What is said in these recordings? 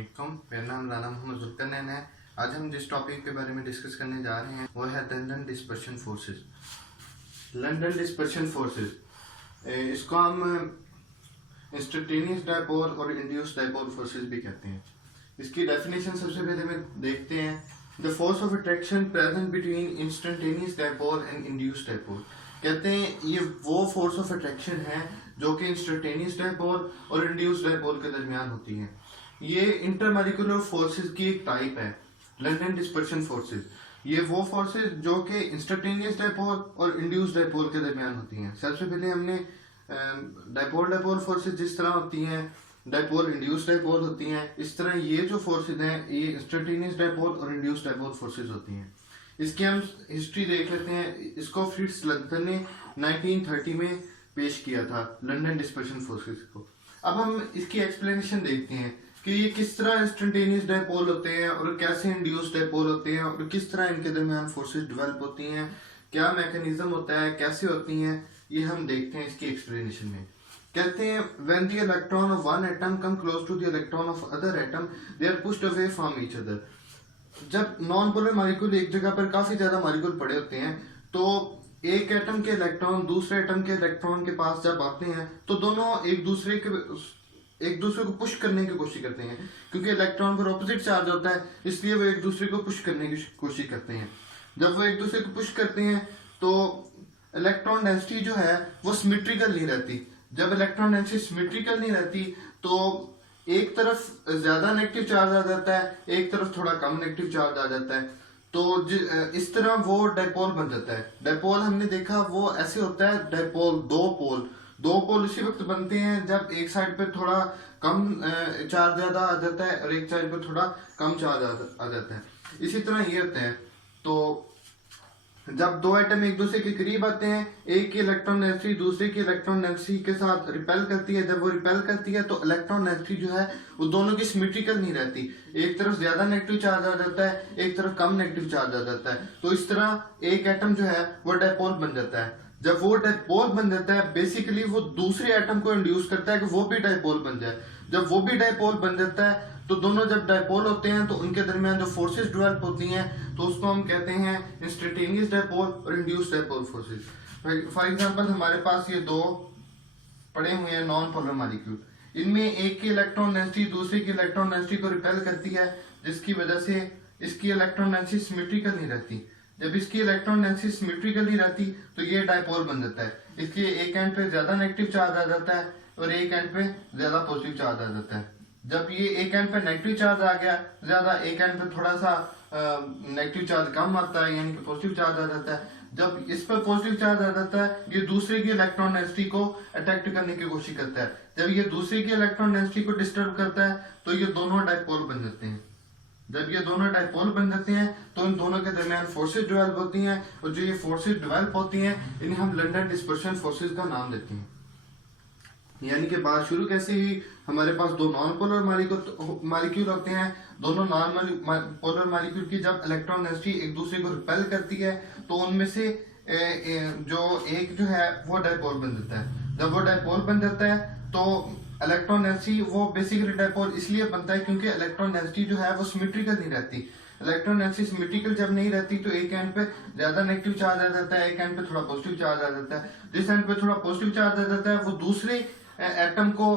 मेरा नाम राना मोहम्मद जुल्करनैन है। आज हम जिस टॉपिक के बारे में डिस्कस करने जा रहे हैं वो है London dispersion forces. London dispersion forces इसको हम इंस्टेंटेनियस डायपोल और इंड्यूस्ड डायपोल फोर्सेस भी कहते हैं। इसकी डेफिनेशन सबसे पहले में देखते हैं। The force of attraction present between instantaneous dipole and induced dipole. कहते हैं ये वो फोर्स ऑफ अट्रैक्शन है जो कि इंस्टेंटेनियस डायपोल और इंड्यूस्ड डायपोल के दरमियान होती है। ये इंटरमॉलिक्यूलर फोर्सेस की एक टाइप है लंदन डिस्पर्शन फोर्सेस। ये वो फोर्सेस जो कि इंस्टेंटेनियस डायपोल और इंड्यूस्ड डायपोल के दरमियान होती हैं। सबसे पहले हमने डायपोल फोर्सेस जिस तरह होती हैं, डायपोल इंड्यूस्ड डायपोल होती हैं, इस तरह ये जो फोर्सेस हैं ये इंस्टेंटेनियस डायपोल और इंड्यूस्ड डायपोल फोर्सेस होती हैं। इसकी हम हिस्ट्री देख लेते हैं। इसको फ्रिट्ज लंदन ने 1930 में पेश किया था लंदन डिस्पर्शन फोर्सेस को। अब हम इसकी एक्सप्लेनेशन देखते हैं कि ये किस तरह इंस्टेंटेनियस डायपोल होते हैं और कैसे इंड्यूस्ड डायपोल होते हैं और किस तरह इनके दरमियान फोर्सेस डेवलप होती हैं, क्या मैकेनिज्म होता है, कैसे होती हैं, ये हम देखते हैं इसकी एक्सप्लेनेशन में। कहते हैं when the electron of one atom come close to the electron of other atom they are pushed away from each other. जब नॉन पोलर मॉलिक्यूल एक जगह पर काफी ज्यादा मॉलिक्यूल पड़े होते हैं तो एक एटम के इलेक्ट्रॉन दूसरे एटम के इलेक्ट्रॉन के पास जब आते हैं तो दोनों एक दूसरे को पुश करने की कोशिश करते हैं, क्योंकि इलेक्ट्रॉन पर ऑपोजिट चार्ज होता है, इसलिए वो एक दूसरे को पुश करने की कोशिश करते हैं। जब वो एक दूसरे को पुश करते हैं तो इलेक्ट्रॉन डेंसिटी जो है वो सिमेट्रिकल नहीं रहती। जब इलेक्ट्रॉन डेंसिटी सिमेट्रिकल नहीं रहती तो एक तरफ ज्यादा नेगेटिव चार्ज आ जाता है, एक तरफ थोड़ा कम नेगेटिव चार्ज आ जाता है, तो इस तरह वो डायपोल बन जाता है। डायपोल हमने देखा वो ऐसे होता है, डायपोल दो पोल उसी वक्त बनते हैं जब एक साइड पे थोड़ा कम चार्ज ज्यादा आ जाता है और एक साइड पे थोड़ा कम चार्ज आ जाता है। इसी तरह ये होता है। तो जब दो एटम एक दूसरे के करीब आते हैं, एक की इलेक्ट्रॉन डेंसिटी दूसरे की इलेक्ट्रॉन डेंसिटी के साथ रिपेल करती है। जब वो रिपेल करती है तो इलेक्ट्रॉन डेंसिटी जो है वो दोनों की सिमेट्रिकल नहीं रहती। एक तरफ ज्यादा नेगेटिव चार्ज आ जाता है, एक तरफ कम नेगेटिव चार्ज आ जाता है। तो इस तरह एक एटम जो है वो डायपोल बन जाता है। जब वो डायपोल बन जाता है बेसिकली वो दूसरे एटम को इंड्यूस करता है कि वो भी डायपोल बन जाए। जब वो भी डायपोल बन जाता है तो दोनों जब डायपोल होते हैं तो उनके दरमियान जो फोर्सेस डेवलप होती हैं तो उसको हम कहते हैं इंस्टेंटेनियस डायपोल और induced dipole forces. For example हमारे पास ये दो पड़े हुए हैं नॉन पोलर मॉलिक्यूल। इनमें एक की इलेक्ट्रॉन डेंसिटी दूसरे की इलेक्ट्रॉन डेंसिटी को रिपेल करती है, जिसकी वजह से इसकी इलेक्ट्रॉन डेंसिटी सिमेट्रिकल नहीं रहती। जब इसकी इलेक्ट्रॉन डेंसिटी सिमेट्रिकल नहीं रहती तो ये डायपोल बन जाता है। इसलिए एक एंड पे ज्यादा नेगेटिव चार्ज आ जाता है और एक एंड पे ज्यादा पॉजिटिव चार्ज आ जाता है। जब ये एक एंड पे नेगेटिव चार्ज आ गया ज्यादा, एक एंड पे थोड़ा सा नेगेटिव चार्ज कम आता है, यानी कि पॉजिटिव चार्ज आ जाता है। जब इस पर पॉजिटिव चार्ज आ जाता है ये दूसरे की इलेक्ट्रॉन डेंसिटी को अट्रैक्ट करने की कोशिश करता है। जब ये दूसरे की इलेक्ट्रॉन डेंसिटी को डिस्टर्ब करता है तो ये दोनों डायपोल बन जाते हैं। जब ये दोनों डायपोल बन जाते हैं तो इन दोनों के दरमियान फोर्सेस डेवलप होती हैं और जो ये फोर्सेस डेवलप होती हैं इन्हें हम लंदन डिस्पर्शन फोर्सेस का नाम देते हैं। यानी कि बात शुरू कैसे हुई, हमारे पास दो नॉन पोलर मॉलिक्यूल होते हैं। दोनों नॉन पोलर मॉलिक्यूल की जब इलेक्ट्रॉन डेंसिटी एक दूसरे को रिपेल करती है तो उनमें से जो एक जो है वो डायपोल बन जाता है। जब वो डायपोल बन जाता है तो इलेक्ट्रॉन डेंसिटी वो बेसिकली डायपोल इसलिए बनता है क्योंकि इलेक्ट्रॉन डेंसिटी जो है वो सिमेट्रिकल नहीं रहती। इलेक्ट्रॉन डेंसिटी सिमेट्रिकल जब नहीं रहती तो एक एंड पे ज्यादा नेगेटिव चार्ज आ जाता है, एक एंड पे थोड़ा पॉजिटिव चार्ज आ जाता है। जिस एंड पे थोड़ा पॉजिटिव चार्ज आ जाता है वो दूसरे एटम को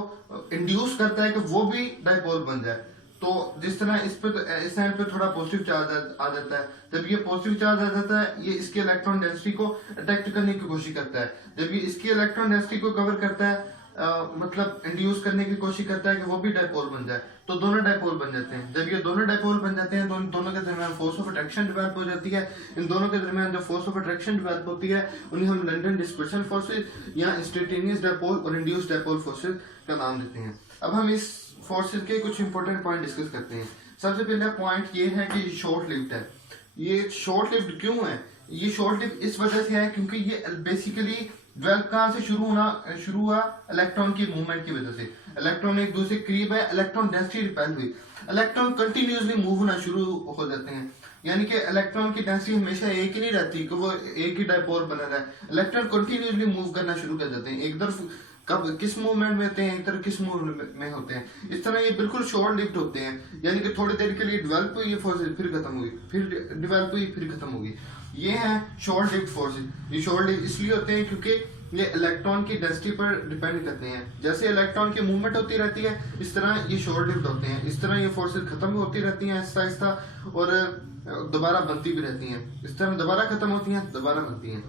इंड्यूस करता है कि वो भी डायपोल बन जाए। तो जिस तरह इस एंड पे थोड़ा पॉजिटिव चार्ज आ जाता है, जब ये पॉजिटिव चार्ज आ जाता है ये इसके इलेक्ट्रॉन डेंसिटी को अट्रैक्ट करने की कोशिश करता है। जब ये इसकी इलेक्ट्रॉन डेंसिटी को कवर करता है मतलब इंड्यूस करने की कोशिश करता है कि वो भी डायपोल बन जाए, तो दोनों डायपोल बन जाते हैं। जब ये दोनों डायपोल बन जाते हैं तो इन दोनों के दरमियान फोर्स ऑफ अट्रैक्शन डेवलप हो जाती है। इन दोनों के दरमियान जो फोर्स ऑफ अट्रैक्शन डेवलप होती है उन्हें हम लंदन डिस्पर्शन फोर्सेस या इंस्टेंटेनियस डायपोल और इंड्यूस्ड डायपोल फोर्सेस का नाम देते हैं। अब हम इस फोर्सेस के कुछ इंपॉर्टेंट पॉइंट डिस्कस करते हैं। सबसे पहला पॉइंट ये है कि शॉर्ट लिव्ड है। ये शॉर्ट लिव्ड क्यों है? ये शॉर्ट लिव्ड इस वजह से है क्योंकि ये बेसिकली डेवलप कहां से शुरू हुआ इलेक्ट्रॉन की मूवमेंट की वजह से। इलेक्ट्रॉन एक दूसरे के करीब है, इलेक्ट्रॉन डेंसिटी रिपेल हुई, इलेक्ट्रॉन कंटिन्यूअसली मूव होना शुरू हो जाते हैं। यानी कि इलेक्ट्रॉन की डेंसिटी हमेशा एक ही नहीं रहती कि वो एक ही डायपोल बना रहा है। इलेक्ट्रॉन कंटिन्यूअसली मूव करना शुरू कर देते हैं। एक तरफ कब किस मूवमेंट में होते हैं, इधर किस मूवमेंट में होते हैं। इस तरह ये बिल्कुल शॉर्ट लिव्ड होते हैं, यानी कि थोड़ी देर के लिए डेवलप हुई ये फोर्सेज, फिर खत्म हुई, फिर डेवलप हुई, फिर खत्म होगी। ये हैं शॉर्ट लिव्ड फोर्सेज। ये शॉर्ट लिव्ड इसलिए होते हैं क्योंकि ये इलेक्ट्रॉन की डेंसिटी पर डिपेंड करते हैं। जैसे इलेक्ट्रॉन की मूवमेंट होती रहती है, इस तरह ये शॉर्ट लिव्ड होते हैं। इस तरह ये फोर्सेज खत्म होती रहती हैं आहिस्ता आहिस्ता, और दोबारा बनती भी रहती हैं। इस तरह दोबारा खत्म होती हैं, दोबारा बनती हैं।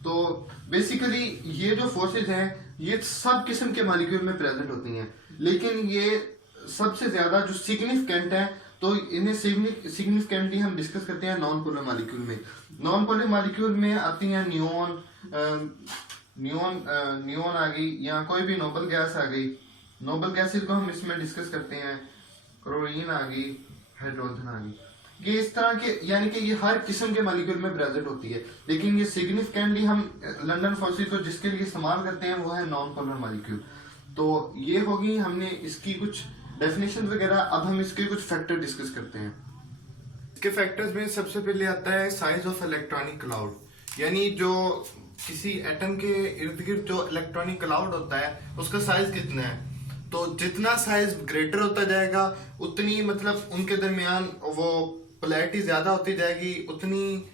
तो बेसिकली ये जो फोर्सेज हैं ये सब किस्म के मॉलिक्यूल में प्रेजेंट होती हैं, लेकिन ये सबसे ज्यादा जो सिग्निफिकेंट है, तो इन्हें सिग्निफिकेंटली हम डिस्कस करते हैं नॉन पोलर मॉलिक्यूल में। नॉन पोलर मॉलिक्यूल में आती हैं नियोन आ गई, या कोई भी नोबल गैस आ गई। नोबल गैसेज को हम इसमें डिस्कस करते हैं। क्लोरीन आ गई, हाइड्रोजन आ गई। ये इस तरह के, यानी कि ये हर किस्म के मॉलिक्यूल में प्रेजेंट होती है, लेकिन ये सिग्निफिकेंटली हम लंदन फोर्सेज को जिसके लिए इस्तेमाल करते हैं वो है नॉन पोलर मॉलिक्यूल। तो ये होगी हमने इसकी कुछ डेफिनेशन वगैरह। अब हम इसके कुछ फैक्टर डिस्कस करते हैं। इसके फैक्टर्स में सबसे पहले आता है साइज ऑफ इलेक्ट्रॉनिक क्लाउड, यानी जो किसी एटम के इर्द गिर्द जो इलेक्ट्रॉनिक क्लाउड होता है उसका साइज कितना है। तो जितना साइज ग्रेटर होता जाएगा उतनी मतलब उनके दरमियान वो पोलैरिटी ज्यादा होती जाएगी, उतनी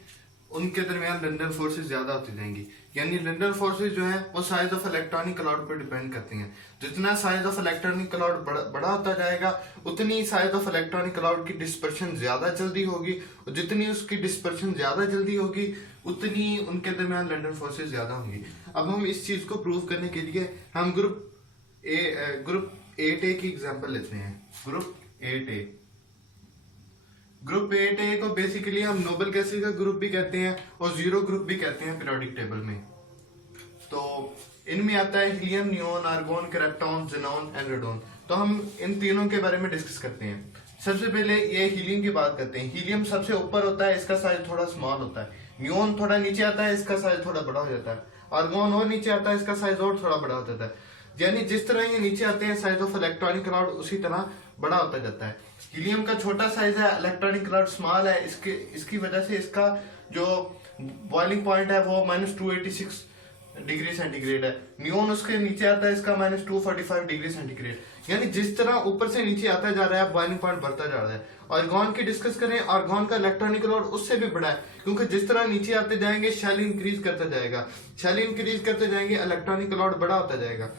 उनके दरमियान लंदन फोर्सेस ज्यादा होती जाएंगी। यानी लंदन फोर्सेस जो है वो साइज ऑफ इलेक्ट्रॉनिक क्लाउड पर डिपेंड करती हैं। जितना साइज ऑफ इलेक्ट्रॉनिक क्लाउड बड़ा होता जाएगा उतनी साइज ऑफ इलेक्ट्रॉनिक क्लाउड की डिस्पर्शन ज्यादा जल्दी होगी, और जितनी उसकी डिस्पर्शन ज्यादा जल्दी होगी उतनी उनके दरमियान लंदन फोर्सेस ज्यादा होंगी। अब हम इस चीज को प्रूव करने के लिए हम ग्रुप 8A की एग्जांपल लेते हैं। ग्रुप 8A को बेसिकली हम नोबल गैसेस का ग्रुप भी कहते हैं और जीरो ग्रुप भी कहते हैं पीरियोडिक टेबल में। तो इनमें आता है helium, neon, argon, krypton, xenon and radon. तो हम इन तीनों के बारे में डिस्कस करते हैं। सबसे पहले ये हीलियम की बात करते हैं। हीलियम सबसे ऊपर होता है, इसका साइज थोड़ा स्मॉल होता है। नियोन थोड़ा नीचे आता है, इसका साइज थोड़ा बड़ा हो जाता है। आर्गोन और नीचे आता है, इसका साइज और थोड़ा बड़ा हो जाता है। यानी जिस तरह ये नीचे आते हैं साइज ऑफ इलेक्ट्रॉनिक क्लाउड उसी तरह बड़ा होता जाता है। हीलियम का छोटा साइज है, इलेक्ट्रॉनिक क्लाउड स्मॉल है, इसकी वजह से इसका जो बॉइलिंग पॉइंट है वो -286 डिग्री सेंटीग्रेड है। नियोन उसके नीचे आता है, इसका -245 डिग्री सेंटीग्रेड। यानी जिस तरह ऊपर से नीचे आता जा रहा है बॉइलिंग पॉइंट बढ़ता जा रहा है। आर्गॉन की डिस्कस करें, आर्गॉन का इलेक्ट्रॉनिक क्लाउड उससे भी बड़ा है, क्योंकि जिस तरह नीचे आते जाएंगे शेल इंक्रीज करता जाएगा, शेल इंक्रीज करते जाएंगे इलेक्ट्रॉनिक क्लाउड बड़ा होता जाएगा।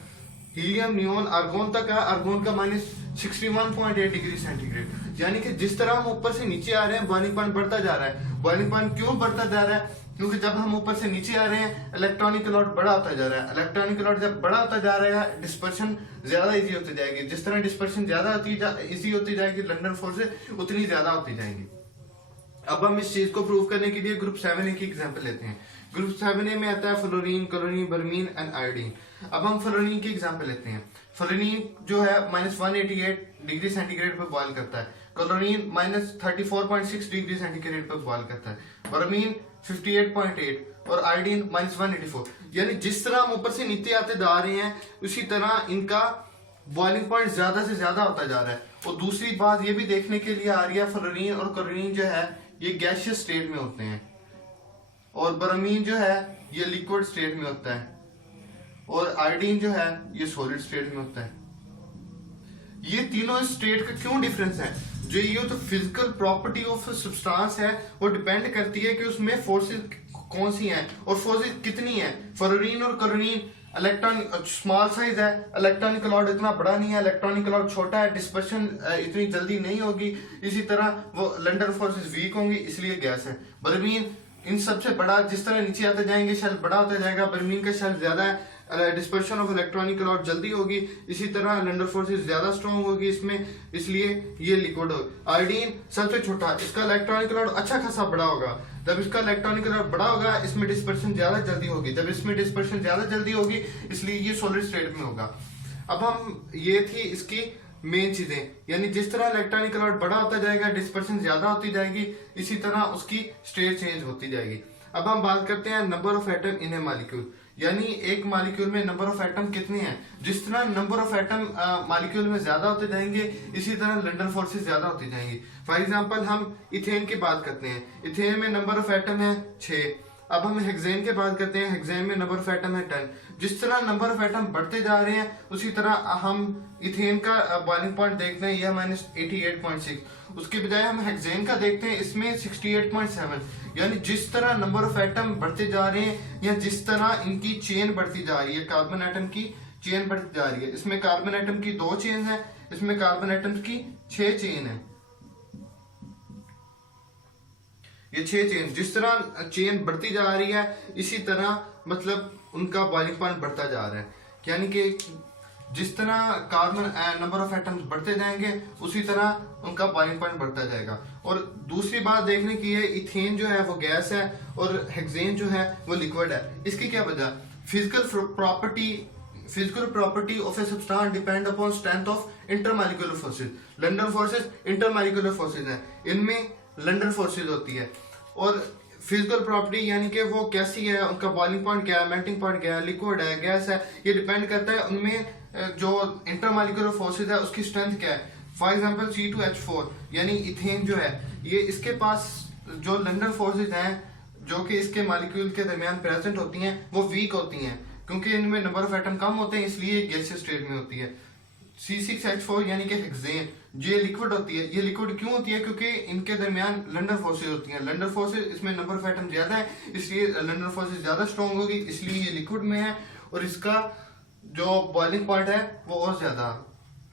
हीलियम, नियोन, आर्गोन तक है, आर्गोन का -61.8 डिग्री सेंटीग्रेड। यानी कि जिस तरह हम ऊपर से नीचे आ रहे हैं बॉइलिंग पॉइंट बढ़ता जा रहा है। बॉइलिंग पॉइंट क्यों बढ़ता जा रहा है? क्योंकि जब हम ऊपर से नीचे आ रहे हैं इलेक्ट्रॉनिक क्लाउड बड़ा होता जा रहा है। इलेक्ट्रॉनिक क्लाउड जब बड़ा होता जा रहा है डिस्पर्शन ज्यादा इजी होती जाएगी। जिस तरह डिस्पर्शन ज्यादा इजी होती जाएगी लंदन फोर्स उतनी ज्यादा होती जाएंगी। अब हम इस चीज को प्रूव करने के लिए ग्रुप 7A की एग्जांपल लेते हैं। ग्रुप 7A में आता है fluorine, chlorine, bromine and iodine. अब हम फ्लोरीन की एग्जांपल लेते हैं। फ्लोरीन जो है -188 डिग्री सेंटीग्रेड पर बॉयल करता है। क्लोरीन -34.6 डिग्री सेंटीग्रेड पर बॉयल करता है। ब्रोमीन 58.8 और आयोडीन -184। यानी जिस तरह हम ऊपर से नीचे आते जा रहे हैं उसी तरह इनका बॉइलिंग पॉइंट ज्यादा से ज्यादा होता जा रहा है। और दूसरी बात ये भी देखने के लिए आ रही है फ्लोरीन और क्लोरीन जो है ये गैसियस स्टेट में होते हैं, और ब्रोमीन जो है ये लिक्विड स्टेट में होता है, और आयोडीन जो है ये सॉलिड स्टेट में होता है। ये तीनों स्टेट का क्यों डिफरेंस है? जो ये तो फिजिकल प्रॉपर्टी ऑफ सब्सटेंस है वो डिपेंड करती है कि उसमें फोर्सेस कौन सी हैं और फोर्सेस कितनी है। फ्लोरीन और क्लोरीन इलेक्ट्रॉन स्मॉल साइज है, इलेक्ट्रॉनिक क्लाउड इतना बड़ा नहीं है, इलेक्ट्रॉनिक क्लाउड छोटा है, डिस्पर्शन इतनी जल्दी नहीं होगी। इसी तरह वो लंदन फोर्सेस वीक होंगी, इसलिए गैस है। ब्रोमीन इन सबसे बड़ा, जिस तरह नीचे आते जाएंगे शेल बड़ा होता जाएगा, ब्रोमीन का शेल ज्यादा है, डिस्पर्शन ऑफ इलेक्ट्रॉनिक क्लाउड जल्दी होगी। इसी तरह लंदन फोर्सेस ज्यादा स्ट्रॉन्ग होगी इसमें, इसलिए ये लिक्विड होगा। आयोडीन सबसे छोटा, इसका इलेक्ट्रॉनिक क्लाउड अच्छा खासा बड़ा होगा। जब इसका इलेक्ट्रॉनिक क्लाउड बड़ा होगा इसमें डिस्पर्शन ज्यादा जल्दी होगी। जब इसमें डिस्पर्शन ज्यादा जल्दी होगी इसलिए ये सॉलिड स्टेट में होगा। अब हम ये थी इसकी मेन चीजें, यानी जिस तरह इलेक्ट्रॉनिक क्लाउड बड़ा होता जाएगा डिस्पर्शन ज्यादा होती जाएगी, इसी तरह उसकी स्टेट चेंज होती जाएगी। अब हम बात करते हैं number of atom in A molecule, यानी एक मॉलिक्यूल में नंबर ऑफ एटम कितने हैं। जिस तरह नंबर ऑफ एटम मॉलिक्यूल में ज्यादा होते जाएंगे इसी तरह लंदन फोर्सेस ज्यादा होती जाएंगी। फॉर एग्जांपल हम इथेन की बात करते हैं। इथेन में नंबर ऑफ एटम है 6, अब हम हेक्सेन की बात करते हैं। हेक्सेन में नंबर ऑफ एटम है 10। जिस तरह नंबर ऑफ एटम बढ़ते जा रहे हैं उसी तरह हम इथेन का बॉइलिंग पॉइंट देखते हैं, यह -88.6। उसके बजाय हम हेक्सेन का देखते हैं, इसमें 68.7। यानी जिस तरह नंबर ऑफ एटम बढ़ते जा रहे हैं या जिस तरह इनकी चेन बढ़ती जा रही है, कार्बन एटम की चेन बढ़ती जा रही है। इसमें कार्बन एटम की 2 चेन है, इसमें कार्बन एटम की 6 चेन है। ये 6 चेन, जिस तरह चेन बढ़ती जा रही है इसी तरह मतलब उनका बॉइलिंग पॉइंट बढ़ता जा रहा है। यानी कि जिस तरह कार्बन नंबर ऑफ एटम्स बढ़ते जाएंगे उसी तरह उनका बॉइलिंग पॉइंट बढ़ता जाएगा। और दूसरी बात देखने की है, इथेन जो है वो गैस है और हेक्सेन जो है वो लिक्विड है। इसकी क्या वजह? Physical property of a substance depend upon strength of intermolecular forces. London forces intermolecular forces हैं, इनमें लंडन फोर्सेस होती है। और फिजिकल प्रॉपर्टी यानी कि वो कैसी है, उनका बॉइलिंग पॉइंट क्या है, मेल्टिंग पॉइंट क्या है, लिक्विड है, गैस है, ये डिपेंड करता है उनमें जो इंटरमॉलिक्यूलर फोर्सेस है उसकी स्ट्रेंथ क्या है। फॉर एग्जांपल C2H4 यानी इथेन जो है, ये इसके पास जो लंडन फोर्सेस हैं जो कि इसके मॉलिक्यूल के दरमियान प्रेजेंट होती हैं वो वीक होती हैं, क्योंकि इनमें नंबर ऑफ एटम कम होते हैं, इसलिए गैसियस स्टेट में होती है। C6H4 यानी कि हेक्सेन, ये लिक्विड होती है। ये लिक्विड क्यों होती है? क्योंकि इनके दरमियान लंडन फोर्सेस होती हैं। लंडन फोर्सेस, इसमें नंबर ऑफ एटम ज्यादा है इसलिए लंडन फोर्सेस ज्यादा स्ट्रॉन्ग होगी, इसलिए ये लिक्विड में है और इसका जो बॉइलिंग पॉइंट है वो और ज्यादा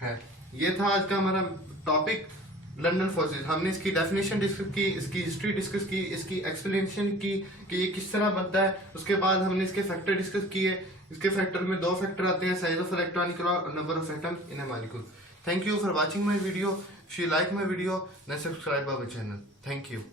है। ये था आज का हमारा टॉपिक, लंडन फोर्सेस। हमने इसकी डेफिनेशन डिस्कस की, इसकी हिस्ट्री डिस्कस की, इसकी एक्सप्लेनेशन की कि ये किस तरह बनता है। उसके बाद हमने इसके फैक्टर डिस्कस किए। इसके फैक्टर में 2 फैक्टर आते हैं, साइज ऑफ इलेक्ट्रॉनिक और number of atom in A molecule. Thank you for watching my video. If you like my video, then subscribe our channel. Thank you.